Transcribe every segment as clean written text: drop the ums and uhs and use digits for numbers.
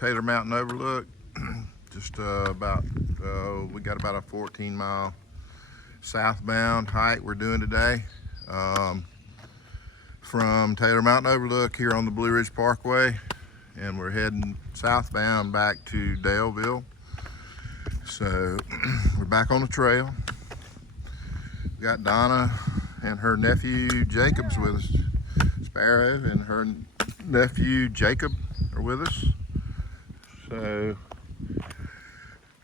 Taylor Mountain Overlook. Just we got about a 14-mile southbound hike we're doing today. From Taylor Mountain Overlook here on the Blue Ridge Parkway, and we're heading southbound back to Daleville. So we're back on the trail. We got Donna and her nephew Jacob's with us. Sparrow and her nephew Jacob are with us. So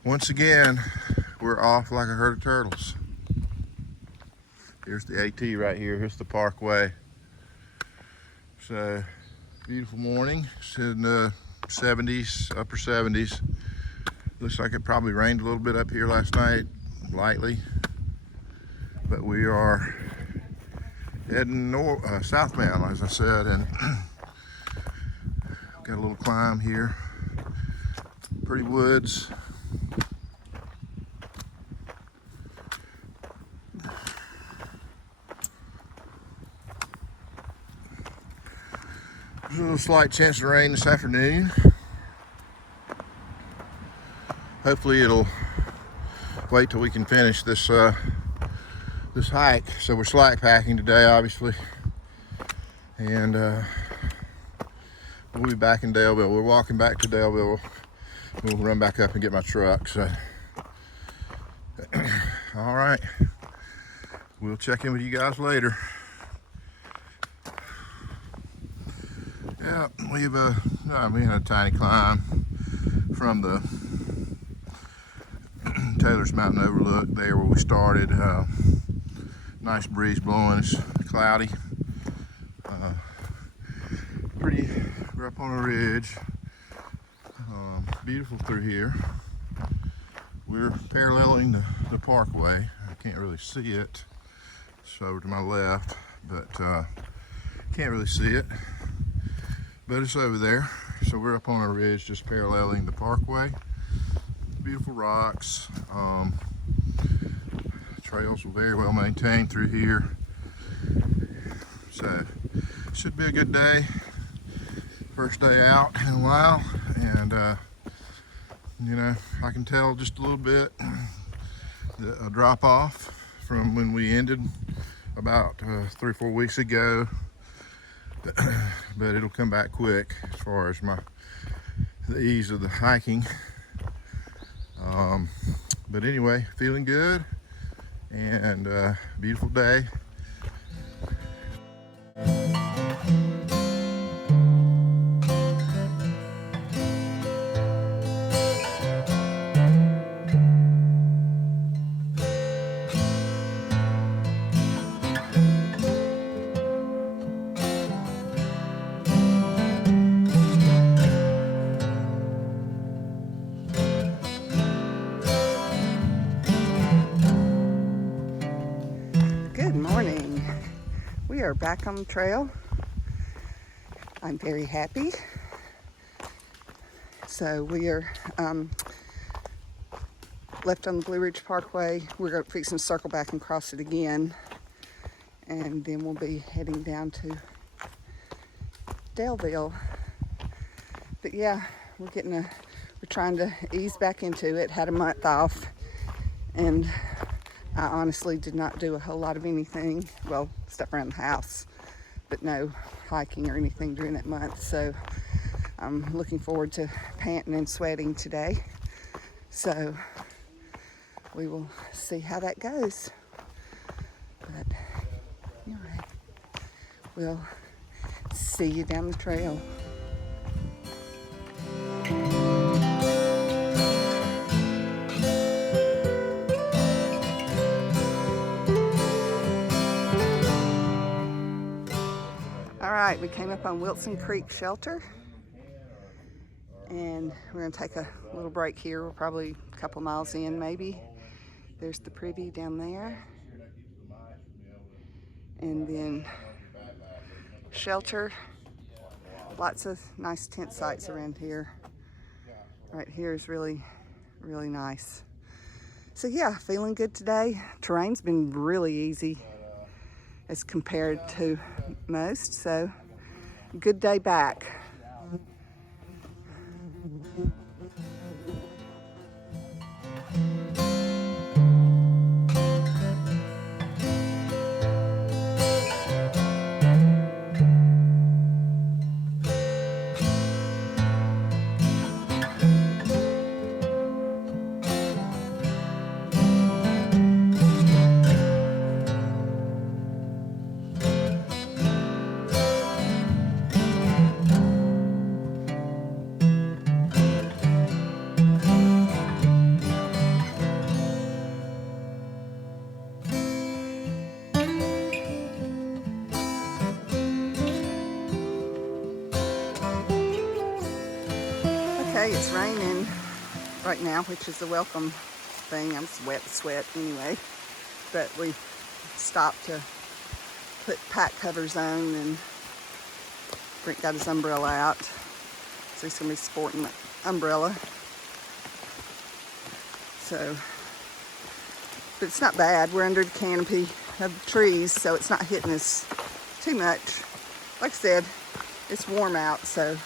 once again, we're off like a herd of turtles. Here's the AT right here. Here's the parkway. So beautiful morning. It's in the 70s, upper 70s. Looks like it probably rained a little bit up here last night, lightly. But we are heading southbound, as I said, and got a little climb here. Pretty woods. There's a little slight chance of rain this afternoon. Hopefully it'll wait till we can finish this this hike. So we're slack packing today, obviously, and we'll be back in Daleville. We're walking back to Daleville. We'll run back up and get my truck. So all right, we'll check in with you guys later. Yeah, we've we had a tiny climb from the Taylor's Mountain Overlook there where we started. Nice breeze blowing. It's cloudy. We're up on a ridge. Beautiful through here. We're paralleling the parkway. I can't really see it. It's over to my left, but can't really see it. But it's over there. So we're up on a ridge just paralleling the parkway. Beautiful rocks. Trails are very well maintained through here. So should be a good day. First day out in a while, and you know, I can tell just a little bit a drop off from when we ended about 3 or 4 weeks ago, but it'll come back quick as far as the ease of the hiking. But anyway, feeling good, and beautiful day. We are back on the trail. I'm very happy. So we are left on the Blue Ridge Parkway. We're going to fix and circle back and cross it again, and then we'll be heading down to Daleville. But yeah, we're trying to ease back into it. Had a month off, and I honestly did not do a whole lot of anything. Well, stuff around the house, but no hiking or anything during that month. So I'm looking forward to panting and sweating today. So we will see how that goes. But anyway, we'll see you down the trail. All right, we came up on Wilson Creek Shelter, and we're gonna take a little break here. We're probably a couple miles in, maybe. There's the privy down there. And then shelter. Lots of nice tent sites around here. Right here is really, really nice. So yeah, feeling good today. Terrain's been really easy as compared to most, so good day back. Anyway, it's raining right now, which is a welcome thing. I'm wet with sweat anyway. But we stopped to put pack covers on, and Brent got his umbrella out. So he's gonna be sporting the umbrella. So, but it's not bad. We're under the canopy of the trees, so it's not hitting us too much. Like I said, it's warm out, so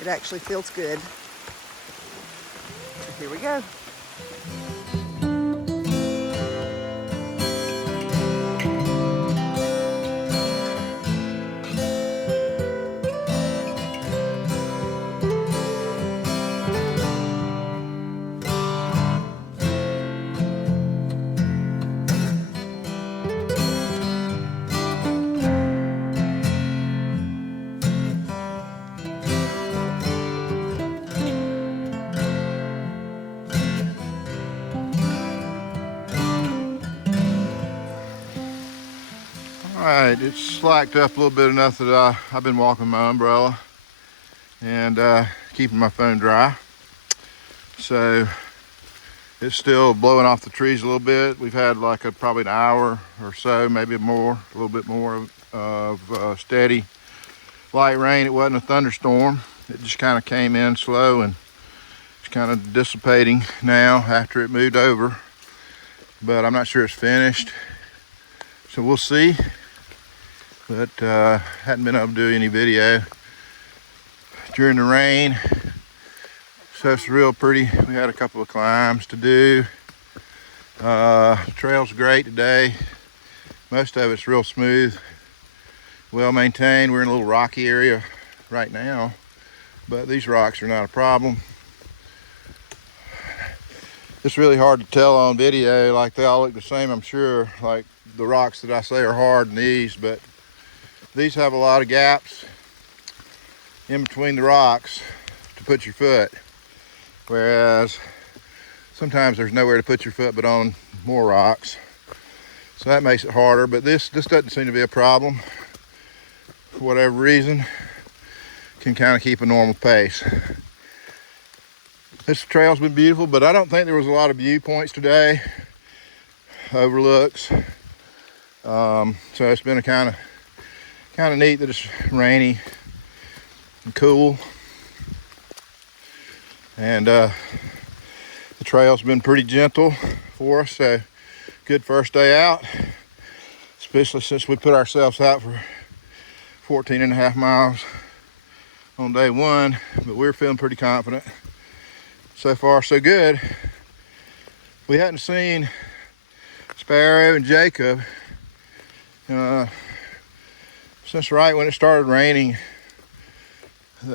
it actually feels good. So here we go. Alright, it's slacked up a little bit enough that I've been walking my umbrella and keeping my phone dry. So it's still blowing off the trees a little bit. We've had like probably an hour or so, maybe more, a little bit more of steady light rain. It wasn't a thunderstorm. It just kind of came in slow and it's kind of dissipating now after it moved over. But I'm not sure it's finished. So we'll see. But hadn't been able to do any video during the rain, so it's real pretty. We had a couple of climbs to do. The trail's great today. Most of it's real smooth, well maintained. We're in a little rocky area right now, but these rocks are not a problem. It's really hard to tell on video. Like, they all look the same, I'm sure. Like the rocks that I say are hard and these, but these have a lot of gaps in between the rocks to put your foot, whereas sometimes there's nowhere to put your foot but on more rocks. So that makes it harder, but this doesn't seem to be a problem. For whatever reason, can kind of keep a normal pace. This trail's been beautiful, but I don't think there was a lot of viewpoints today, overlooks. So it's been a kind of neat that it's rainy and cool, and the trail's been pretty gentle for us, so good first day out, especially since we put ourselves out for 14.5 miles on day one. But we're feeling pretty confident. So far so good. We hadn't seen Sparrow and Jacob since right when it started raining.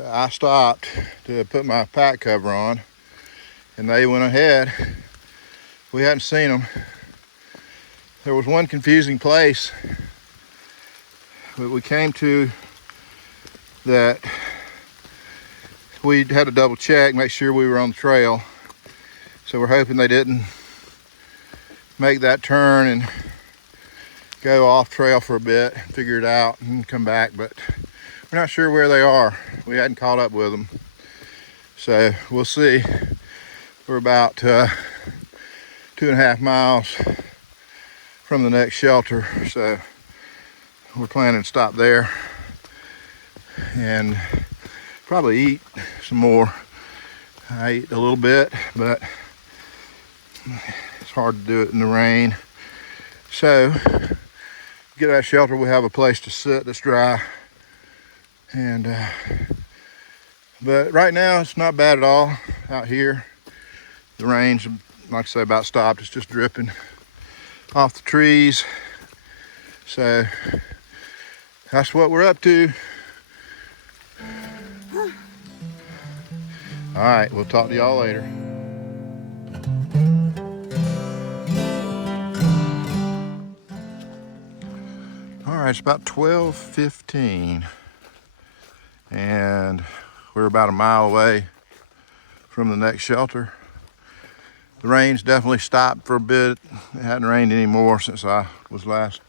I stopped to put my pack cover on and they went ahead. We hadn't seen them. There was one confusing place that we came to that we had to double check, make sure we were on the trail. So we're hoping they didn't make that turn and go off trail for a bit, figure it out and come back, but we're not sure where they are. We hadn't caught up with them. So we'll see. We're about 2.5 miles from the next shelter. So we're planning to stop there and probably eat some more. I ate a little bit, but it's hard to do it in the rain. So get that shelter, we have a place to sit that's dry. And but right now it's not bad at all out here. The rain's, like I say, about stopped. It's just dripping off the trees. So that's what we're up to. All right, we'll talk to y'all later. All right, it's about 12:15 and we're about a mile away from the next shelter. The rain's definitely stopped for a bit. It hadn't rained anymore since I was last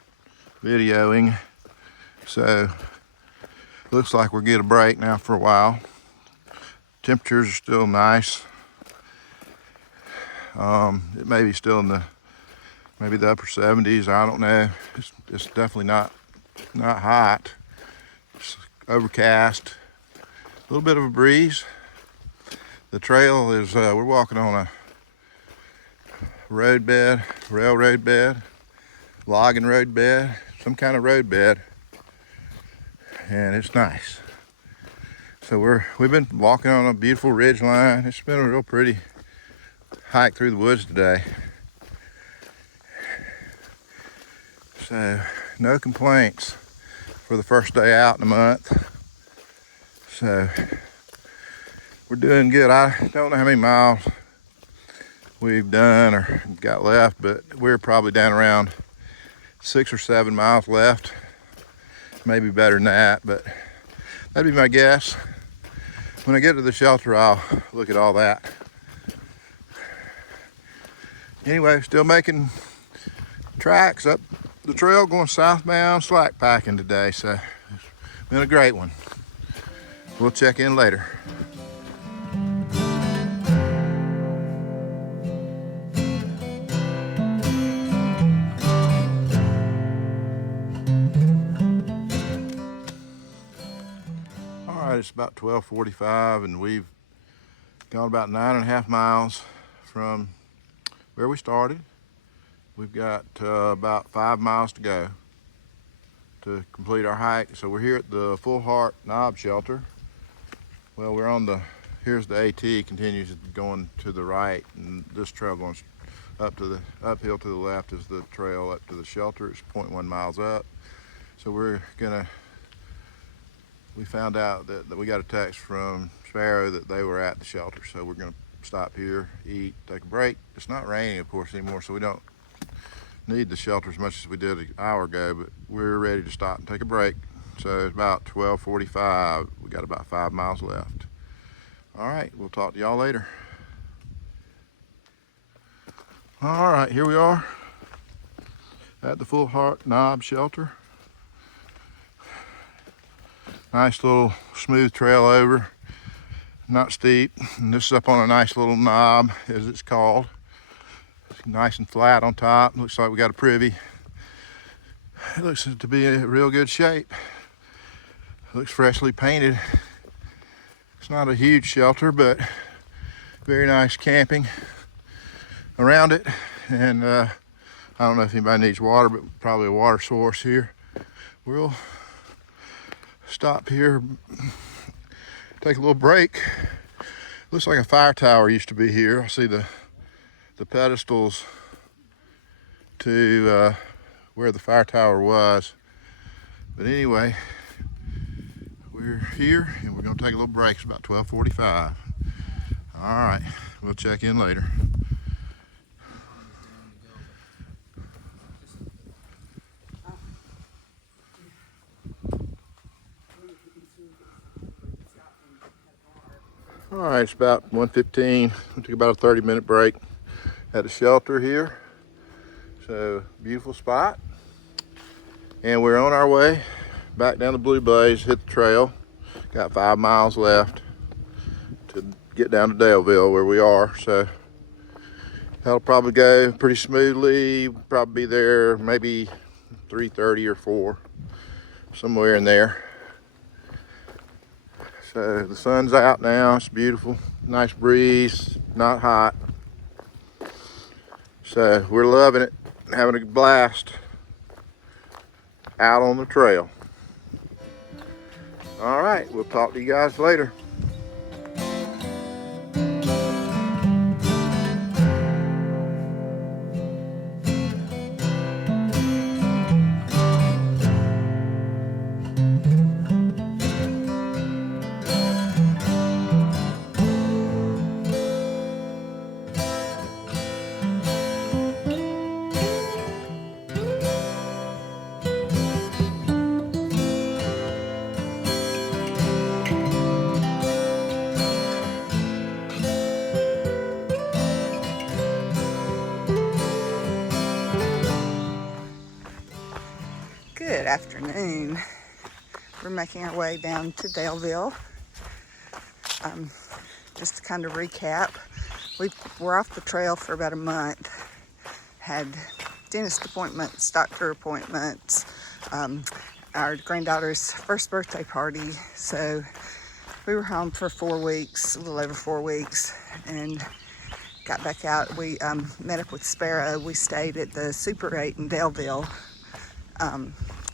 videoing. So looks like we'll get a break now for a while. Temperatures are still nice. It may be still in the maybe the upper 70s. I don't know. It's definitely not hot. It's overcast. A little bit of a breeze. The trail is we're walking on a road bed, railroad bed, logging road bed, some kind of road bed, and it's nice. So we've been walking on a beautiful ridge line. It's been a real pretty hike through the woods today. So no complaints for the first day out in a month. So we're doing good. I don't know how many miles we've done or got left, but we're probably down around 6 or 7 miles left. Maybe better than that, but that'd be my guess. When I get to the shelter, I'll look at all that. Anyway, still making tracks up the trail going southbound slack packing today, so it's been a great one. We'll check in later. All right, it's about 12:45 and we've gone about 9.5 miles from where we started. We've got about 5 miles to go to complete our hike. So we're here at the Full Heart Knob Shelter. Well, we're on here's the AT, continues going to the right, and this trail going uphill to the left is the trail up to the shelter. It's 0.1 miles up. So we found out that we got a text from Sparrow that they were at the shelter. So we're gonna stop here, eat, take a break. It's not raining, of course, anymore, so we don't need the shelter as much as we did an hour ago, but we're ready to stop and take a break. So it's about 12:45. We got about 5 miles left. All right, we'll talk to y'all later. All right, here we are at the Full Heart Knob Shelter. Nice little smooth trail over, not steep. And this is up on a nice little knob, as it's called. It's nice and flat on top. Looks like we got a privy. It looks to be in real good shape. Looks freshly painted. It's not a huge shelter, but very nice camping around it. And I don't know if anybody needs water, but probably a water source here. We'll stop here, take a little break. Looks like a fire tower used to be here. I see the pedestals to where the fire tower was. But anyway, we're here and we're gonna take a little break. It's about 12:45. All right, we'll check in later. All right, it's about 1:15. We took about a 30-minute break at the shelter here. So, beautiful spot. And we're on our way back down the Blue Blaze, hit the trail. Got 5 miles left to get down to Daleville where we are. So, that'll probably go pretty smoothly. Probably be there maybe 3:30 or 4, somewhere in there. So the sun's out now, it's beautiful, nice breeze, not hot. So we're loving it, having a blast out on the trail. All right, we'll talk to you guys later. Good afternoon. We're making our way down to Daleville. just to kind of recap, we're off the trail for about a month. Had dentist appointments, doctor appointments, our granddaughter's first birthday party. So we were home for 4 weeks, a little over 4 weeks, and got back out. We met up with Sparrow. We stayed at the Super 8 in Daleville.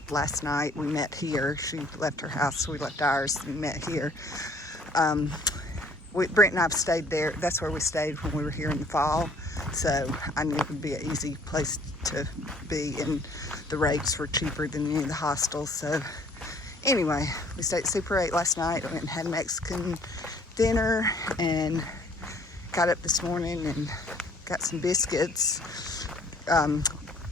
Last night we met here. She left her house, we left ours, and met here. Brent and I've stayed there. That's where we stayed when we were here in the fall. So I knew it would be an easy place to be, and the rates were cheaper than any of the hostels. So anyway, we stayed at Super 8 last night. I went and had Mexican dinner and got up this morning and got some biscuits.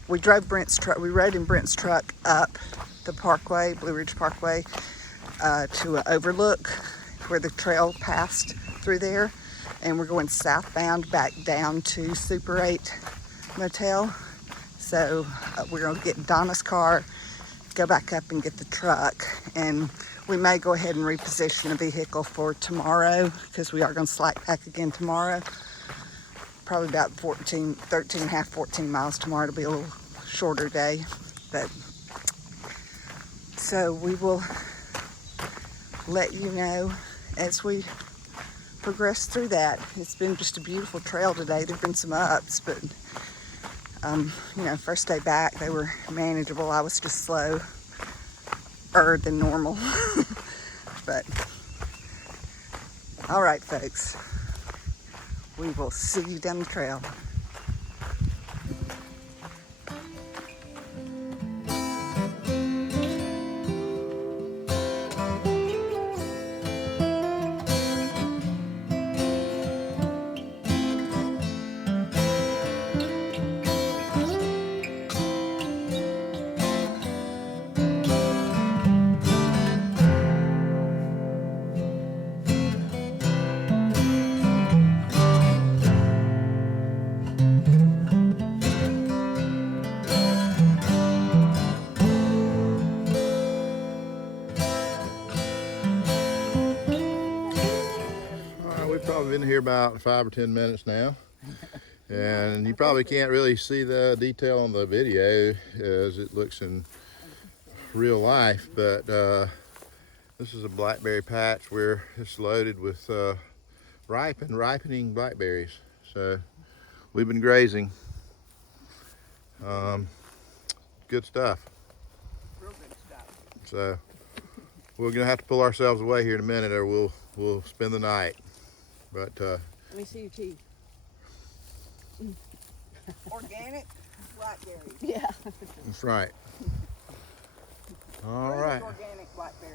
We drove Brent's truck. We rode in Brent's truck up the Parkway, Blue Ridge Parkway, to Overlook, where the trail passed through there, and we're going southbound back down to Super 8 Motel. So we're going to get Donna's car, go back up and get the truck, and we may go ahead and reposition a vehicle for tomorrow, because we are going to slack back again tomorrow. Probably about 13 and a half, 14 miles tomorrow. It'll be a little shorter day, but so we will let you know as we progress through that. It's been just a beautiful trail today. There've been some ups, but first day back they were manageable. I was just slower than normal. But all right, folks, we will see you down the trail. We've probably been here about 5 or 10 minutes now, and you probably can't really see the detail on the video as it looks in real life, but this is a blackberry patch where it's loaded with ripening blackberries. So we've been grazing. Good stuff. Real good stuff. So we're gonna have to pull ourselves away here in a minute, or we'll spend the night. But let me see your teeth. Organic blackberries. Yeah. That's right. All right. Organic blackberries.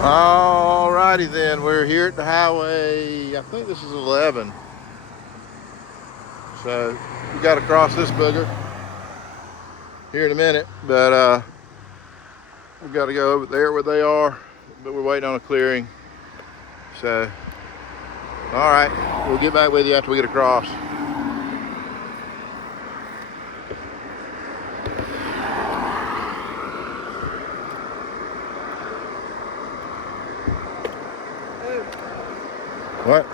Alrighty then, we're here at the highway. I think this is 11. So we got to cross this booger here in a minute, but we've got to go over there where they are, but we're waiting on a clearing. So, all right, we'll get back with you after we get across. What?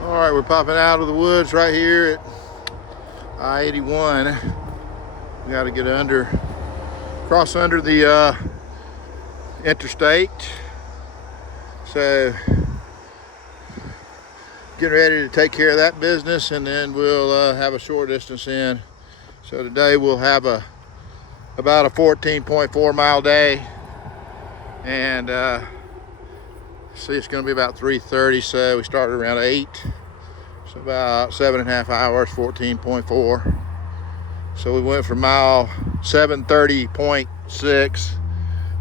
All right, we're popping out of the woods right here at I-81. We got to get cross under the interstate. So getting ready to take care of that business, and then we'll have a short distance in. So today we'll have about a 14.4 mile day, And see, it's gonna be about 3:30, so we started around 8. So about 7.5 hours, 14.4. So we went from mile 730.6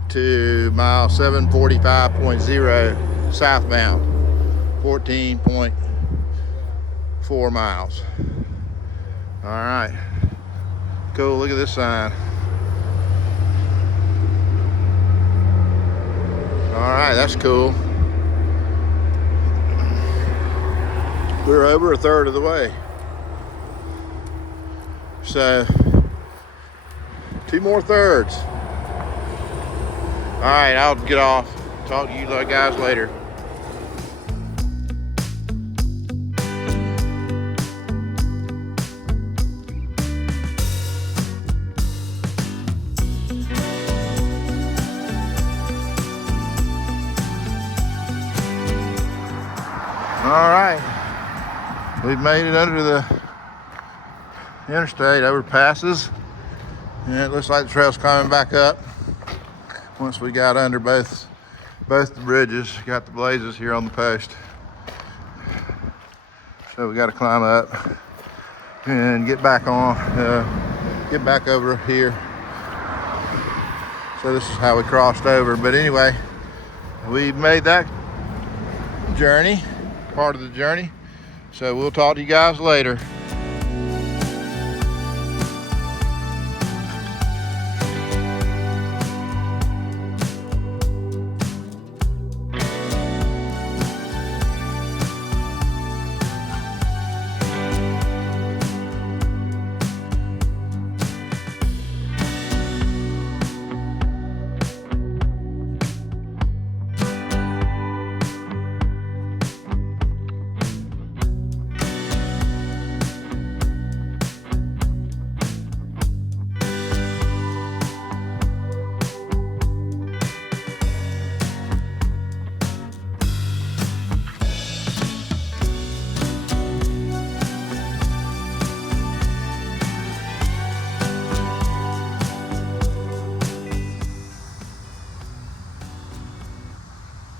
to mile 745.0 southbound, 14.4 miles. All right, cool, look at this sign. All right, that's cool. We're over a third of the way. So, 2 more thirds. All right, I'll get off. Talk to you guys later. All right, we've made it under the interstate, overpasses, and it looks like the trail's climbing back up. Once we got under both the bridges, got the blazes here on the post. So we got to climb up and get back on, get back over here. So this is how we crossed over. But anyway, we made that journey, part of the journey. So we'll talk to you guys later.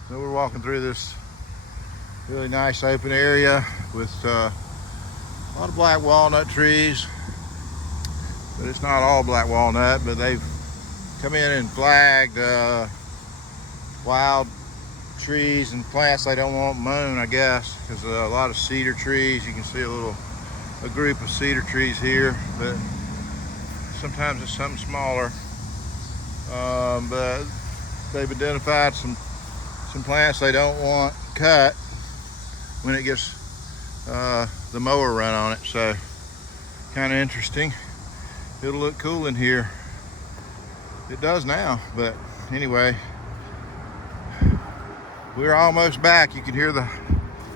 So we're walking through this really nice open area with a lot of black walnut trees, but it's not all black walnut, but they've come in and flagged wild trees and plants they don't want mown, I guess, because a lot of cedar trees. You can see a group of cedar trees here, but sometimes it's something smaller. But they've identified some plants they don't want cut when it gets the mower run on it. So kind of interesting. It'll look cool in here. It does now, but anyway, we're almost back. You can hear the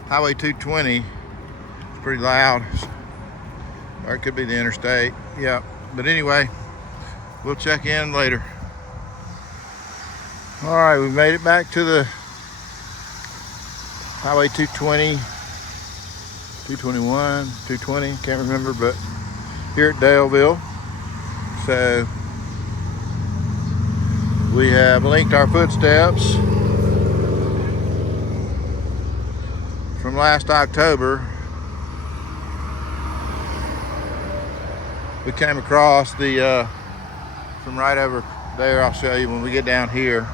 Highway 220. It's pretty loud, or it could be the interstate. Yeah, but anyway, we'll check in later. All right, we made it back to the Highway 220, 221, 220, can't remember, but here at Daleville. So we have linked our footsteps from last October. We came across the, from right over there, I'll show you when we get down here.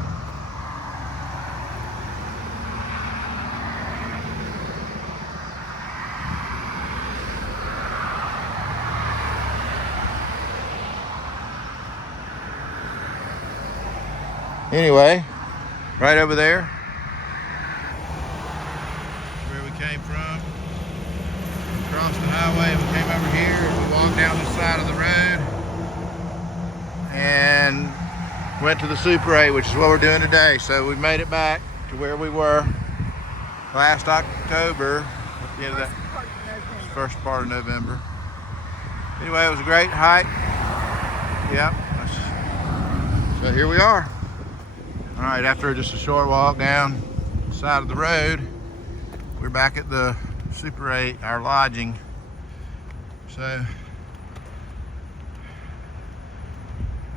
Anyway, right over there, where we came from. We crossed the highway and we came over here and we walked down the side of the road and went to the Super 8, which is what we're doing today. So we made it back to where we were last October, at the end of that first part of November. Anyway, it was a great hike. Yep. So here we are. All right, after just a short walk down the side of the road, we're back at the Super 8, our lodging. So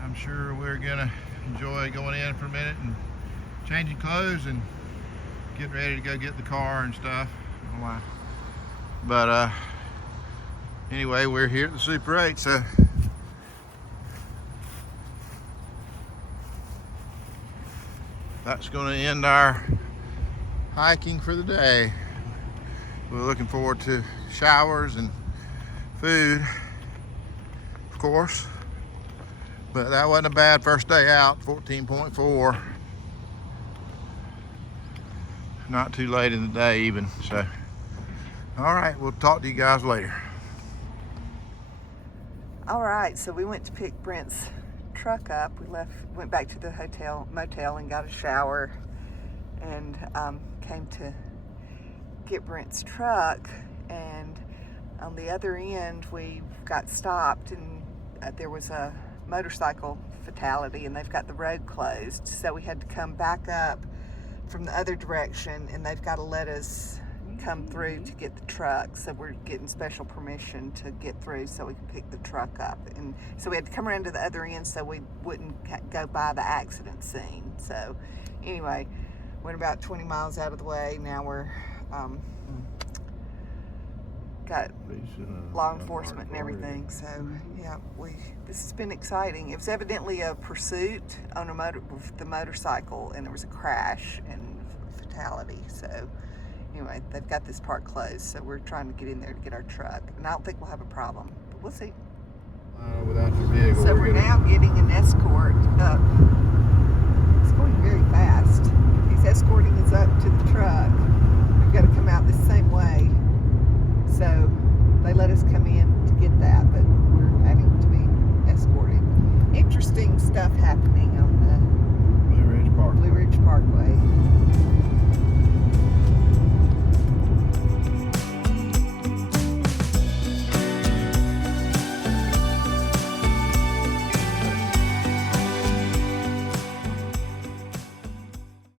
I'm sure we're gonna enjoy going in for a minute and changing clothes and getting ready to go get the car and stuff. I don't know why. But anyway, we're here at the Super 8, so that's going to end our hiking for the day. We're looking forward to showers and food, of course. But that wasn't a bad first day out, 14.4. Not too late in the day even, so. All right, we'll talk to you guys later. All right, so we went to pick Brent's truck up. We went back to the motel and got a shower, and came to get Brent's truck. And on the other end, we got stopped, and there was a motorcycle fatality, and they've got the road closed. So we had to come back up from the other direction, and they've got to let us come through to get the truck. So we're getting special permission to get through so we can pick the truck up. And so we had to come around to the other end so we wouldn't go by the accident scene. So anyway, went about 20 miles out of the way. Now we're got law enforcement and everything. So yeah, this has been exciting. It was evidently a pursuit on with the motorcycle, and there was a crash and fatality. So anyway, they've got this part closed, so we're trying to get in there to get our truck, and I don't think we'll have a problem, but we'll see. Without your vehicle, so we're now getting an escort up. It's going very fast. He's escorting us up to the truck. We've got to come out the same way, so they let us come in to get that, but we're having to be escorted. Interesting stuff happening